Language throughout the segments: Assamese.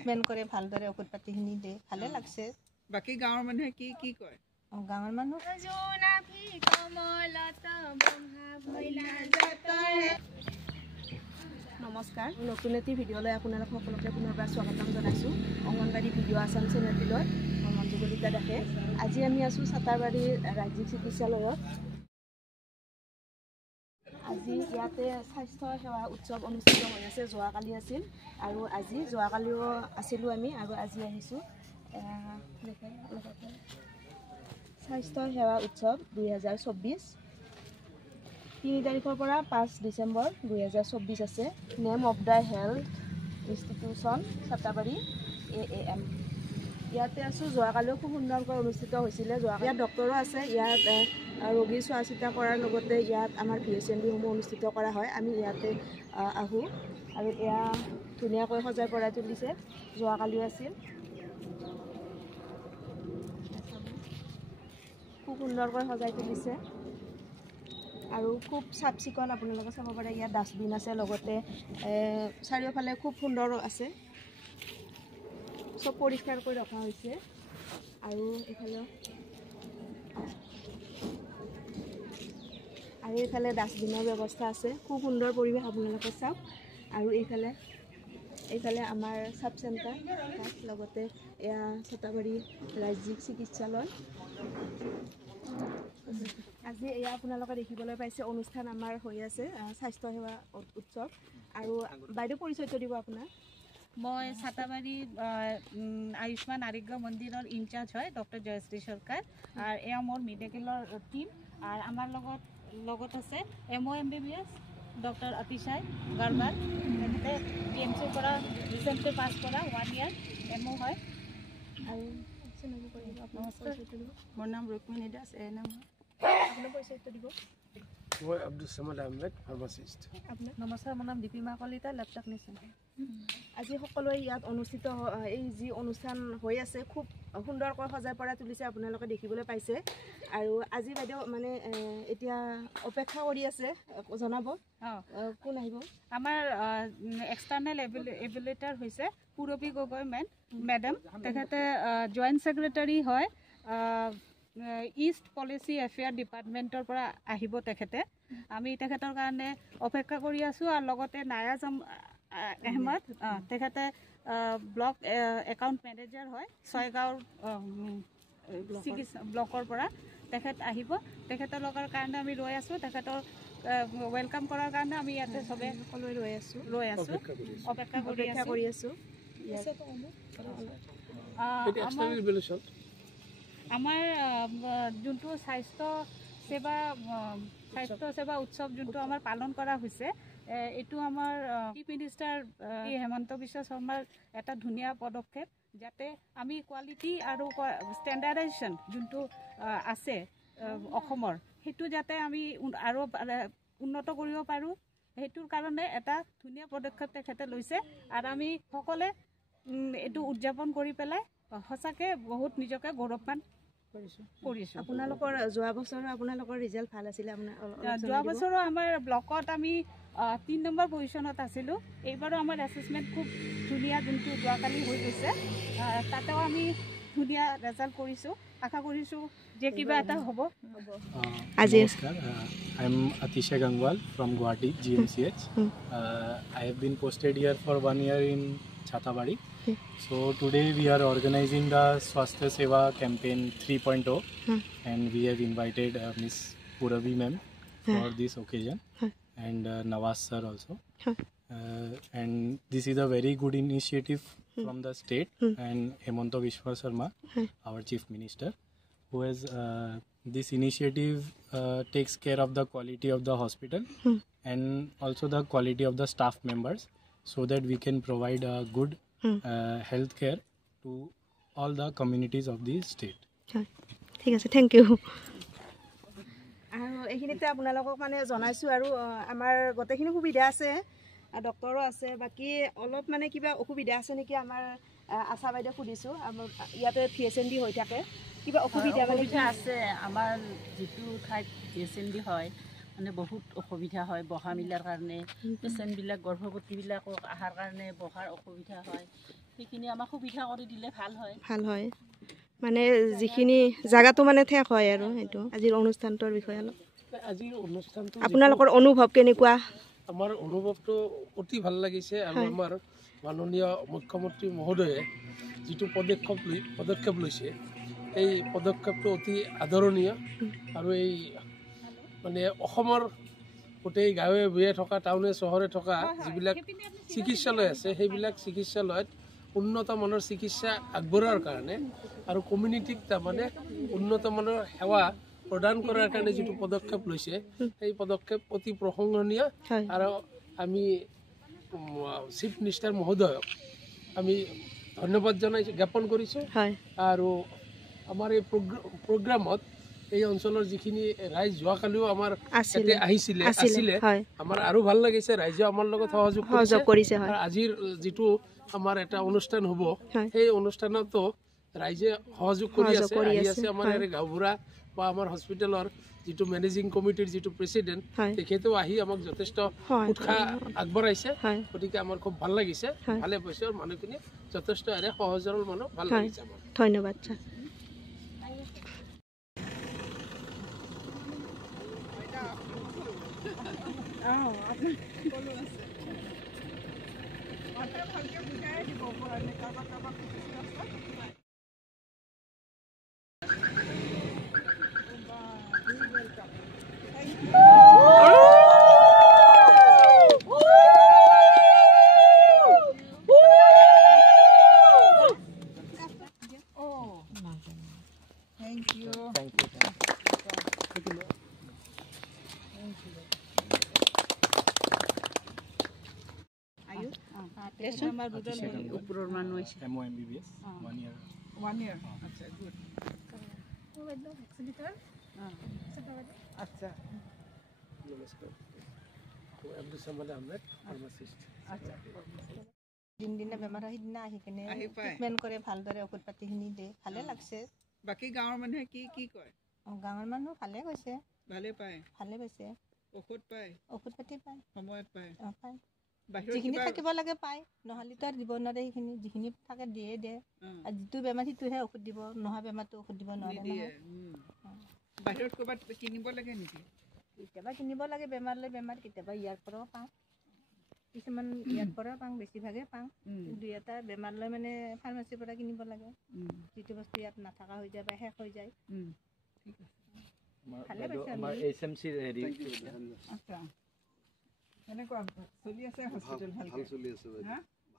ট্ৰিটমেণ্ট কৰে ভালদৰে ঔষধ পাতিখিনি দিয়ে ভালে লাগছে বাকী গাঁৱৰ মানুহে কি কি কয় গাঁৱৰ মানুহ নমস্কাৰ নতুন এটি ভিডিঅ'লৈ আপোনালোক সকলোকে পুনৰবাৰ স্বাগতম জনাইছোঁ অংগনবাড়ী ভিডিঅ' আছাম চেনেলটিলৈ মই মঞ্জু কলিতা দাসে আজি আমি আছোঁ ছাতাৰবাৰী ৰাজ্যিক চিকিৎসালয়ত আজি ইয়াতে স্বাস্থ্য সেৱা উৎসৱ অনুষ্ঠিত হৈ আছে যোৱাকালি আছিল আৰু আজি যোৱাকালিও আছিলোঁ আমি আৰু আজি আহিছোঁ স্বাস্থ্য সেৱা উৎসৱ 2024 3 তাৰিখৰ পৰা 5 ডিচেম্বৰ 2024 আছে name of the health institution Chatarbari AAM ইয়াতে আছোঁ যোৱাকালিও খুব সুন্দৰকৈ অনুষ্ঠিত হৈছিলে ইয়াত ডক্টৰো আছে ইয়াত ৰোগী চোৱা চিতা কৰাৰ লগতে ইয়াত আমাৰ VSMB-সমূহ অনুষ্ঠিত কৰা হয় আমি ইয়াতে আহোঁ আৰু এয়া ধুনীয়াকৈ সজাই পৰাই তুলিছে যোৱাকালিও আছিল খুব সুন্দৰকৈ সজাই তুলিছে আৰু খুব চাফ চিকুণ আপোনালোকে চাব পাৰে ইয়াত ডাষ্টবিন আছে লগতে চাৰিওফালে খুব সুন্দৰ আছে সব পৰিষ্কাৰ কৰি ৰখা হৈছে আৰু এইফালে ডাষ্টবিনৰ ব্যৱস্থা আছে খুব সুন্দৰ পৰিৱেশ আপোনালোকে চাওক আৰু এইফালে আমাৰ সাব চেণ্টাৰ লগতে এয়া ছাতাৰবাৰী ৰাজ্যিক চিকিৎসালয় আজি এয়া আপোনালোকে দেখিবলৈ পাইছে অনুষ্ঠান আমাৰ হৈ আছে স্বাস্থ্য সেৱা উৎসৱ আৰু বাইদেউ পৰিচয়টো দিব আপোনাৰ মই ছাতাৰবাৰী আয়ুষ্মান আৰোগ্য মন্দিৰৰ ইনচাৰ্জ হয় ডক্টৰ জয়শ্ৰী সৰকাৰ আৰু এয়া মোৰ মেডিকেলৰ টিম আৰু আমাৰ লগত আছে MOMBBS ডক্টৰ অতিশাই গাৰবাল তেখেতে PMCৰ পৰা ৰিচেণ্টলি পাছ কৰা 1 ইয়াৰ MO হয় আৰু নমস্কাৰ মোৰ নাম ৰুক্মিণী দাস নাম আপোনাৰ পৰিচয়টো দিব মই আব্দুল সামাদ আহমেদ ফাৰ্মাচিষ্ট আপোনাৰ নমস্কাৰ মোৰ নাম দীপিমা কলিতা লেব টেকনিচিয়ান আজি সকলোৱে ইয়াত অনুষ্ঠিত এই যি অনুষ্ঠান হৈ আছে খুব সুন্দৰকৈ সজাই পৰাই তুলিছে আপোনালোকে দেখিবলৈ পাইছে আৰু আজি বাইদেউ মানে এতিয়া অপেক্ষা কৰি আছে জনাব কোন আহিব আমাৰ এক্সটাৰ্নেল এভিলেটাৰ হৈছে পুৰবী গগৈ মেডাম তেখেতে জইণ্ট ছেক্ৰেটাৰী হয় ইষ্ট পলিচি এফেয়াৰ ডিপাৰ্টমেণ্টৰ পৰা আহিব তেখেতে আমি তেখেতৰ কাৰণে অপেক্ষা কৰি আছোঁ আৰু লগতে নায়াজ আহমদ তেখেতে ব্লক একাউণ্ট মেনেজাৰ হয় ছয়গাঁৱৰ ব্লকৰ পৰা তেখেত আহিব তেখেতৰ লগৰ কাৰণে আমি ৰৈ আছোঁ তেখেতৰ ৱেলকাম কৰাৰ কাৰণে আমি ইয়াতে চবে সকলোৱে ৰৈ আছোঁ অপেক্ষা কৰি আছোঁ আমাৰ যোনটো স্বাস্থ্য সেৱা উৎসৱ যোনটো আমাৰ পালন কৰা হৈছে এইটো আমাৰ চিফ মিনিষ্টাৰ হেমন্ত বিশ্ব শৰ্মাৰ এটা ধুনীয়া পদক্ষেপ যাতে আমি কোৱালিটি আৰু ষ্টেণ্ডাৰ্ডাইজেশ্যন যোনটো আছে অসমৰ সেইটো যাতে আমি আৰু উন্নত কৰিব পাৰোঁ সেইটোৰ কাৰণে এটা ধুনীয়া পদক্ষেপ তেখেতে লৈছে আৰু আমি সকলোৱে এইটো উদযাপন কৰি পেলাই সঁচাকৈ বহুত নিজকে গৌৰৱান্বিত কৰিছোঁ আপোনালোকৰ যোৱা বছৰ আপোনালোকৰ ৰিজাল্ট ভাল আছিলে যোৱা বছৰো আমাৰ ব্লকত আমি 3 নম্বৰ পজিশ্যনত আছিলোঁ এইবাৰো আমাৰ এছেছমেণ্ট খুব ধুনীয়া যোনটো যোৱাকালি হৈ গৈছে তাতেও আমি ধুনীয়া ৰেজাল্ট কৰিছোঁ আশা কৰিছোঁ যে কিবা এটা হ'ব আজি I am Atisha Gangwal from Guwahati GMCH. I have been posted here for 1 year in Chhatabari. So today we are organizing the Swasthya Seva campaign 3.0 and we have invited Miss Puravi ma'am for this occasion and Nawaz sir also. And this is a very good initiative from the state and Hemanta Biswa Sharma, our chief minister, who has this initiative takes care of the quality of the hospital and also the quality of the staff members so that we can provide a good health care to all the communities of the state. ঠিক আছে থ্যাংক ইউ আৰু এইখিনিতে আপোনালোকক মানে জনাইছোঁ আৰু আমাৰ গোটেইখিনি সুবিধা আছে ডক্টৰো আছে বাকী অলপ মানে কিবা অসুবিধা আছে নেকি আমাৰ আশা বাইদেউ সুধিছোঁ ইয়াতে VSMB হৈ থাকে কিবা অসুবিধা আছে আমাৰ যিটো ঠাইত VSMB হয় মানে বহুত অসুবিধা হয় বহা মিলাৰ কাৰণে পেচেণ্টবিলাক গৰ্ভৱতীবিলাকক আহাৰ কাৰণে বহাৰ অসুবিধা হয় সেইখিনি আমাক সুবিধা কৰি দিলে ভাল হয়। ভাল হয় মানে যিখিনি জাগাটো মানে ঠেক হয় আৰু সেইটো আজিৰ অনুষ্ঠানটোৰ বিষয়ে অলপ আজিৰ অনুষ্ঠানটো আপোনালোকৰ অনুভৱ কেনেকুৱা? আমাৰ অনুভৱটো অতি ভাল লাগিছে আৰু আমাৰ মাননীয় মুখ্যমন্ত্ৰী মহোদয়ে যিটো পদক্ষেপ লৈছে এই পদক্ষেপটো অতি আদৰণীয় আৰু এই মানে অসমৰ গোটেই গাঁৱে ভূঞে থকা টাউনে চহৰে থকা যিবিলাক চিকিৎসালয় আছে সেইবিলাক চিকিৎসালয়ত উন্নত মানৰ চিকিৎসা আগবঢ়োৱাৰ কাৰণে আৰু কমিউনিটিক তাৰমানে উন্নত মানৰ সেৱা প্ৰদান কৰাৰ কাৰণে যিটো পদক্ষেপ লৈছে সেই পদক্ষেপ অতি প্ৰশংসনীয় আৰু আমি চিফ মিনিষ্টাৰ মহোদয়ক আমি ধন্যবাদ জ্ঞাপন কৰিছোঁ। আৰু আমাৰ এই প্ৰগ্ৰামত এই অঞ্চলৰ যিখিনি ৰাইজ যোৱাকালিও আমাৰ ইয়াতে আছিলে আমাৰ আৰু ভাল লাগিছে, ৰাইজে আমাৰ লগত সহযোগ কৰিছে। আৰু আজিৰ যিটো আমাৰ এটা অনুষ্ঠান হ'ব সেই অনুষ্ঠানতো ৰাইজে সহযোগ কৰি আছে। আমাৰ ইয়াৰে গাঁওবুঢ়া বা আমাৰ হস্পিটেলৰ যিটো মেনেজিং কমিটিৰ যিটো প্ৰেচিডেণ্ট তেখেতেও আহি আমাক যথেষ্ট উৎসাহ আগবঢ়াইছে। গতিকে আমাৰ খুব ভাল লাগিছে, ভালে পাইছে আৰু মানুহখিনি যথেষ্ট সহজ সৰল মানুহ, ভাল লাগিছে আমাৰ। ধন্যবাদ ছাৰ। ওপৰৰ মানুহ আছে MBBS 1 year. 1 year. আচ্ছা, গুড। আচ্ছা, দিনে বেমাৰ হয় সিদিনা আহি কিনে ট্ৰিটমেণ্ট কৰে, ভালদৰে ঔষধ পাতিখিনি দিয়ে, ভালে লাগছে। বাকী গাঁৱৰ মানুহে কি কয়? গাঁৱৰ মানুহ ভালে কৈছে, ভালে পায়, ভালে পাইছে। ঔষধ পায়, ঔষধ পাতি পায়, সময়ত পায়, পায়। বাহিৰত যিখিনি থাকিব লাগে পায়, নহ'লেতো আৰু দিব নোৱাৰে। সেইখিনি যিখিনি থাকে দিয়ে আৰু যিটো বেমাৰ সিটোহে ঔষধ দিব, নোহোৱা বেমাৰটো ঔষধ দিব নোৱাৰে নহয়। বাহিৰত ক'ৰবাত কিনিব লাগে নেকি? কেতিয়াবা কিনিব লাগে বেমাৰ লৈ বেমাৰ, কেতিয়াবা ইয়াৰ পৰাও পাওঁ, কিছুমান ইয়াৰ পৰাও পাওঁ, বেছিভাগে পাওঁ। দুই এটা বেমাৰ লৈ মানে ফাৰ্মাচীৰ পৰা কিনিব লাগে, যিটো বস্তু ইয়াত নাথাকা হৈ যায় বা শেষ হৈ যায়। ভালে পাইছে। আচ্ছা, কেনেকুৱা চলি আছে হস্পিটেল? ভাল চলি আছে,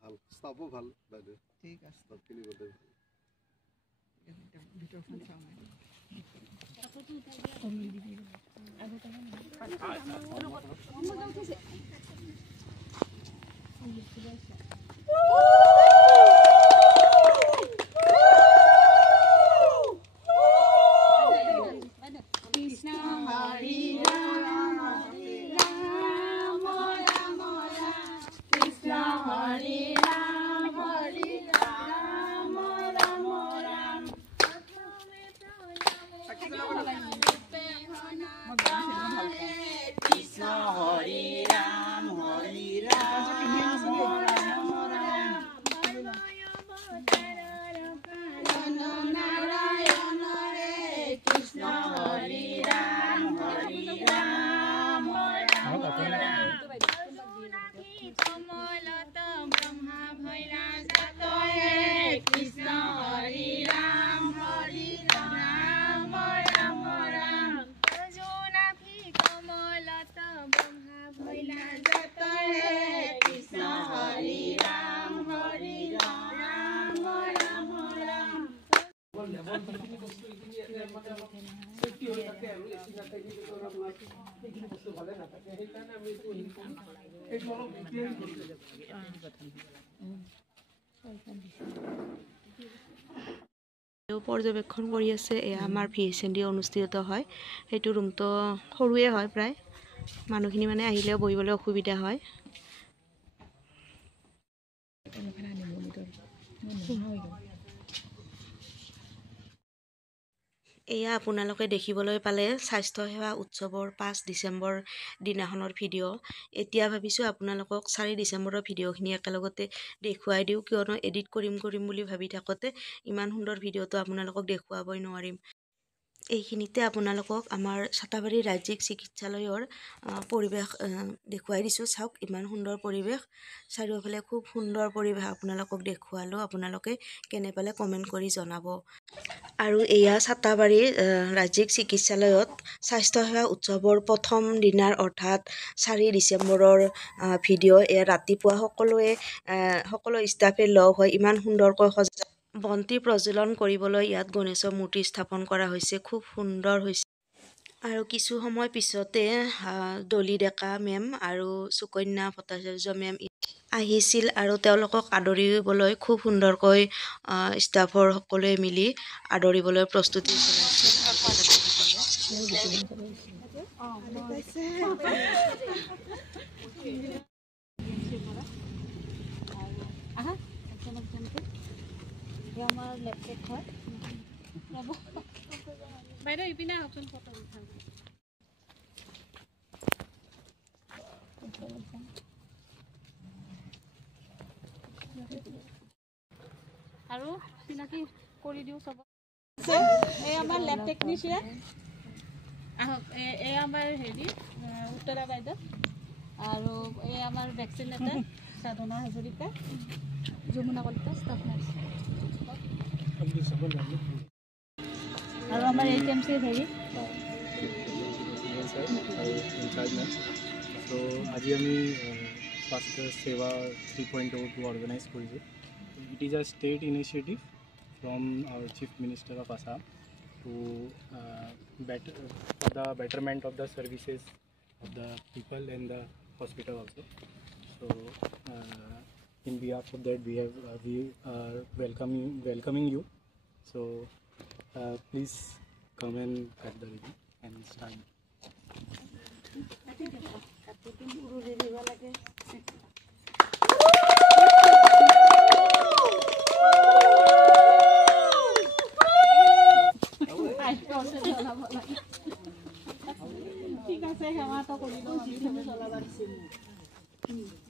ভাল ষ্টাফো ভাল বাইদেউ। ঠিক আছে, ষ্টাফখিনি গোটেই ভিতৰখন চাওঁ। পৰ্যবেক্ষণ কৰি আছে। এয়া আমাৰ VHND অনুষ্ঠিত হয়, সেইটো ৰুমটো সৰুৱে হয়, প্ৰায় মানুহখিনি মানে আহিলেও বহিবলৈ অসুবিধা হয়। এয়া আপোনালোকে দেখিবলৈ পালে স্বাস্থ্য সেৱা উৎসৱৰ 5 ডিচেম্বৰ দিনাখনৰ ভিডিঅ'। এতিয়া ভাবিছোঁ আপোনালোকক 4 ডিচেম্বৰৰ ভিডিঅ'খিনি একেলগতে দেখুৱাই দিওঁ, কিয়নো এডিট কৰিম বুলি ভাবি থাকোঁতে ইমান সুন্দৰ ভিডিঅ'টো আপোনালোকক দেখুৱাবই নোৱাৰিম। এইখিনিতে আপোনালোকক আমাৰ ছাতাবাৰী ৰাজ্যিক চিকিৎসালয়ৰ পৰিৱেশ দেখুৱাই দিছোঁ। চাওক ইমান সুন্দৰ পৰিৱেশ, চাৰিওফালে খুব সুন্দৰ পৰিৱেশ আপোনালোকক দেখুৱালোঁ। আপোনালোকে কেনে পালে কমেণ্ট কৰি জনাব। আৰু এয়া ছাতাবাৰী ৰাজ্যিক চিকিৎসালয়ত স্বাস্থ্যসেৱা উৎসৱৰ প্ৰথম দিনাৰ অৰ্থাৎ 4 ডিচেম্বৰৰ ভিডিঅ'। এয়া ৰাতিপুৱা সকলো ষ্টাফে লগ হৈ ইমান সুন্দৰকৈ সজা বন্তি প্ৰজ্বলন কৰিবলৈ ইয়াত গণেশৰ মূৰ্তি স্থাপন কৰা হৈছে, খুব সুন্দৰ হৈছে। আৰু কিছু সময় পিছতে ডলি ডেকা মেম আৰু সুকন্যা ভট্টাচাৰ্য মেম আহিছিল আৰু তেওঁলোকক আদৰিবলৈ খুব সুন্দৰকৈ ষ্টাফৰ সকলোৱে মিলি আদৰিবলৈ প্ৰস্তুতি বাইদেউ ইপিনে আহকচোন ফটো উঠাম। আৰু চিনাকি কৰি দিওঁ চব। এই আমাৰ লেব টেকনিচিয়ান আহক, এই আমাৰ হেৰি উত্তৰা বাইদেউ, আৰু এই আমাৰ ভেকচিনেটাৰ সাধনা হাজৰিকা, যমুনা কলিতা ষ্টাফ নাৰ্ছ, আৰু আমাৰ HMC হেৰি তো আজি আমি স্বাস্থ্য সেৱা 3.0 অৰ্গেনাইজ কৰিছোঁ। It is a state initiative from our Chief Minister of Assam to for the betterment of the services of the people and the hospital also. So in behalf of that we are welcoming you. So please come and cut the video and start. ঠিক আছে, সেৱাটো কৰি লওঁ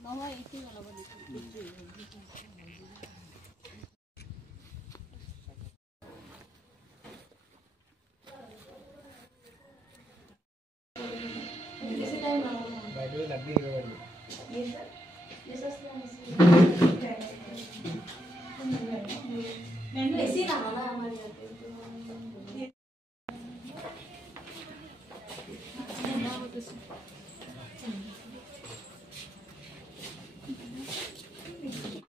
নহয়, এইটো জ্বলাব দিছোঁ।